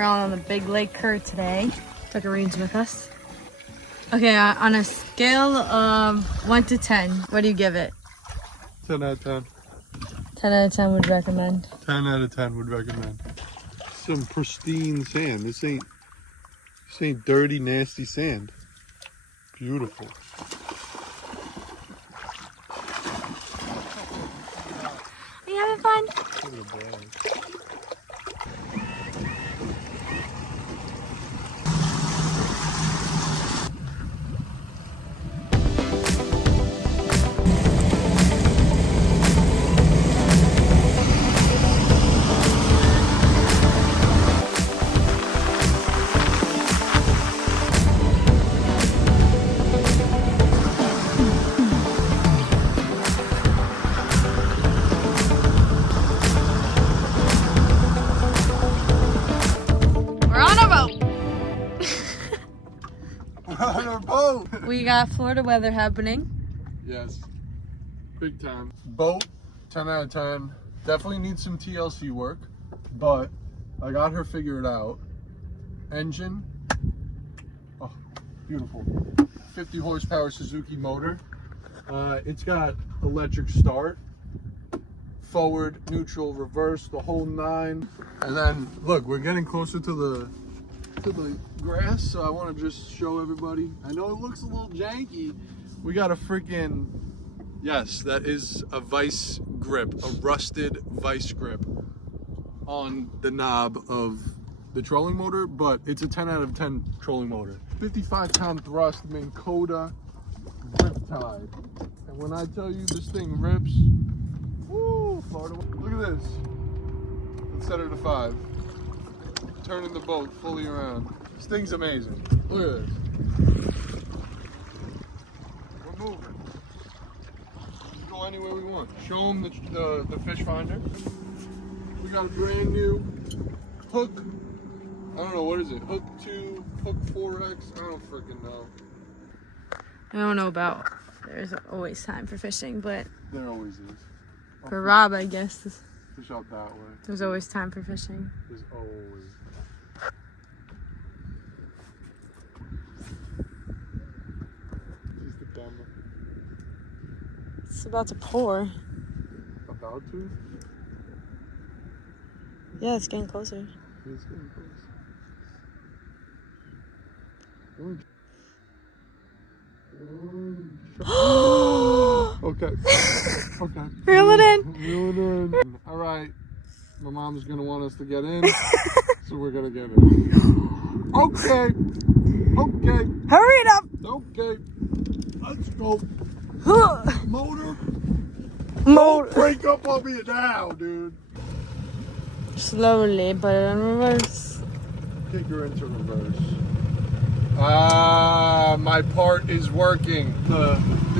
We're on the big lake curd today. Tuckerines with us. Okay, on a scale of 1 to 10, what do you give it? 10 out of 10. 10 out of 10 would recommend. 10 out of 10 would recommend. Some pristine sand. This ain't dirty, nasty sand. Beautiful. Are you having fun? On our boat. We got Florida weather happening. Yes, big time. Boat, 10 out of 10. Definitely needs some TLC work, but I got her figured out. Engine, oh, beautiful. 50 horsepower Suzuki motor. It's got electric start, forward, neutral, reverse, the whole 9. And then look, we're getting closer to the grass, so I want to just show everybody. I know it looks a little janky. We got a freaking, yes, that is a vice grip, a rusted vice grip on the knob of the trolling motor, but it's a 10 out of 10 trolling motor. 55-pound thrust, Minn Kota, riptide. And when I tell you this thing rips, woo, Florida. Look at this. Let's set her to 5. Turning the boat fully around. This thing's amazing. Look at this. We're moving. We can go anywhere we want. Show them the fish finder. We got a brand new hook. I don't know, what is it? Hook 2, hook 4X? I don't freaking know. I don't know about, there's always time for fishing, but There always is. for Rob, I guess, Fish out that way. there's always time for fishing. There's always. Just the camera. It's about to pour. About to? Yeah, it's getting closer. It's getting close. Okay. Okay. Reel it in. Reel it in. All right. My mom's gonna want us to get in, so we're gonna get in. Okay. Okay. Hurry it up. Okay. Let's go. Motor. Motor. Break up on me now, dude. Slowly, put it in reverse. Kick her into reverse. My part is working. The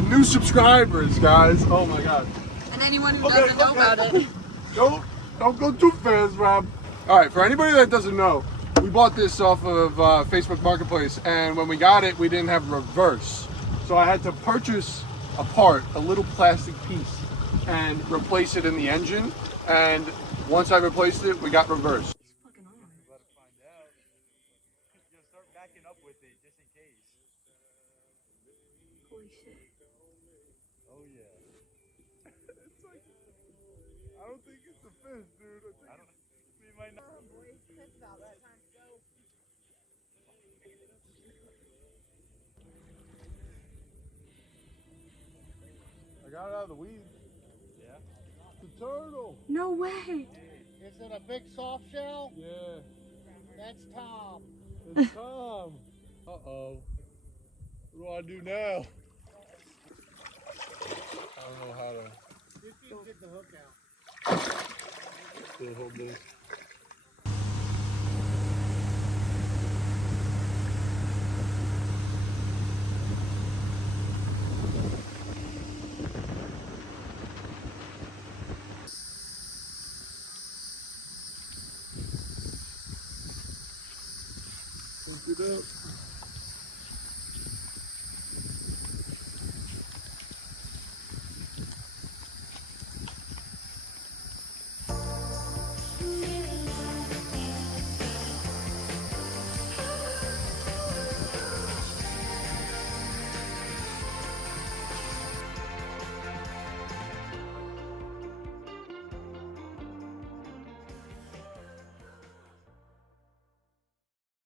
new subscribers, guys. Oh my god. And anyone who doesn't know about it. Don't go too fast, Rob. All right, for anybody that doesn't know, we bought this off of Facebook Marketplace, and when we got it, we didn't have reverse. So I had to purchase a part, a little plastic piece, and replace it in the engine. And once I replaced it, we got reverse. I don't think it's a fish, dude. I don't. We might not. I got it out of the weed. Yeah. It's a turtle. No way. Is it a big soft shell? Yeah. That's Tom. It's Tom. Uh-oh. What do I do now? I don't know how to. See if you can get the hook out. Still hold this. Pick it up.